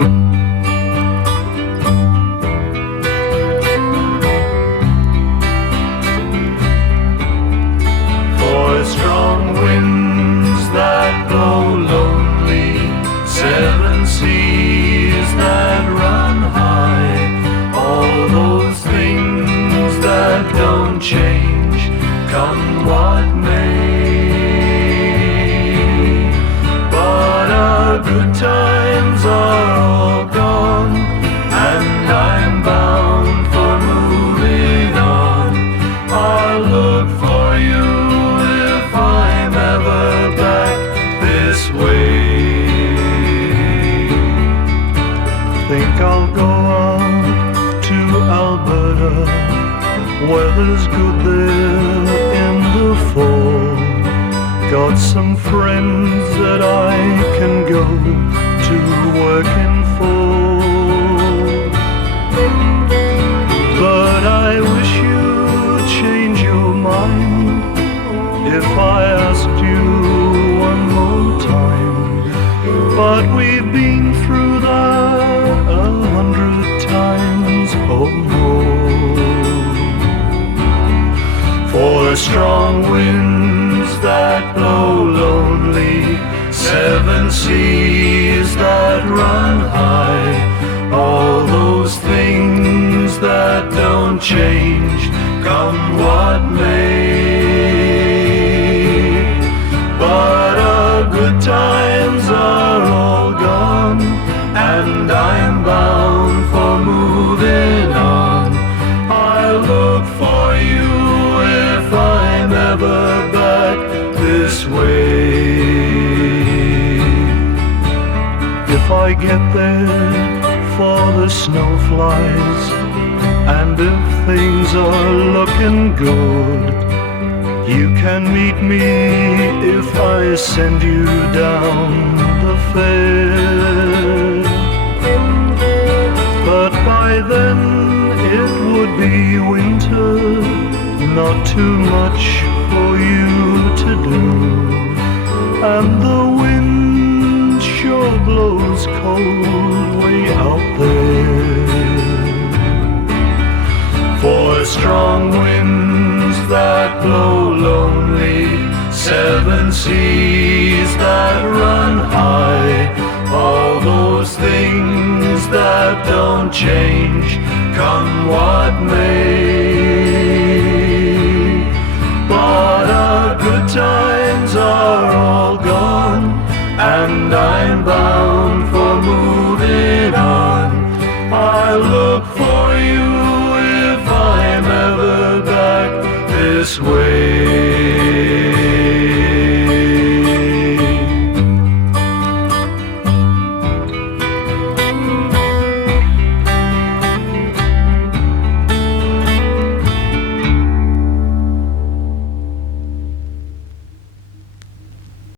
For strong winds that blow lonely, seven seas that run high, all those things that don't change, come what may. But our good times are all gone, and I'm bound for moving on. I'll look for you if I'm ever back this way. Think I'll go out to Alberta, weather's good there in the fall. Got some friends that I can go to working for. But I wish you'd change your mind if I asked you one more time. But we've been through that 100 times or more. For strong winds that blow lonely, seven seas that run high, all those things that don't change, come what may. But our good times are all gone, and I'm bound for moving on. I'll look for you if I'm ever back this way. If I get there for the snow flies, and if things are looking good, you can meet me if I send you down the fair. But by then it would be winter, not too much for you to do, and the wind sure blows cold way out there. For strong winds that blow lonely, seven seas that run high, all those things that don't change, come what may. But our good times are all gone, and I'm bound for moving on. I look for you if I'm ever back this way.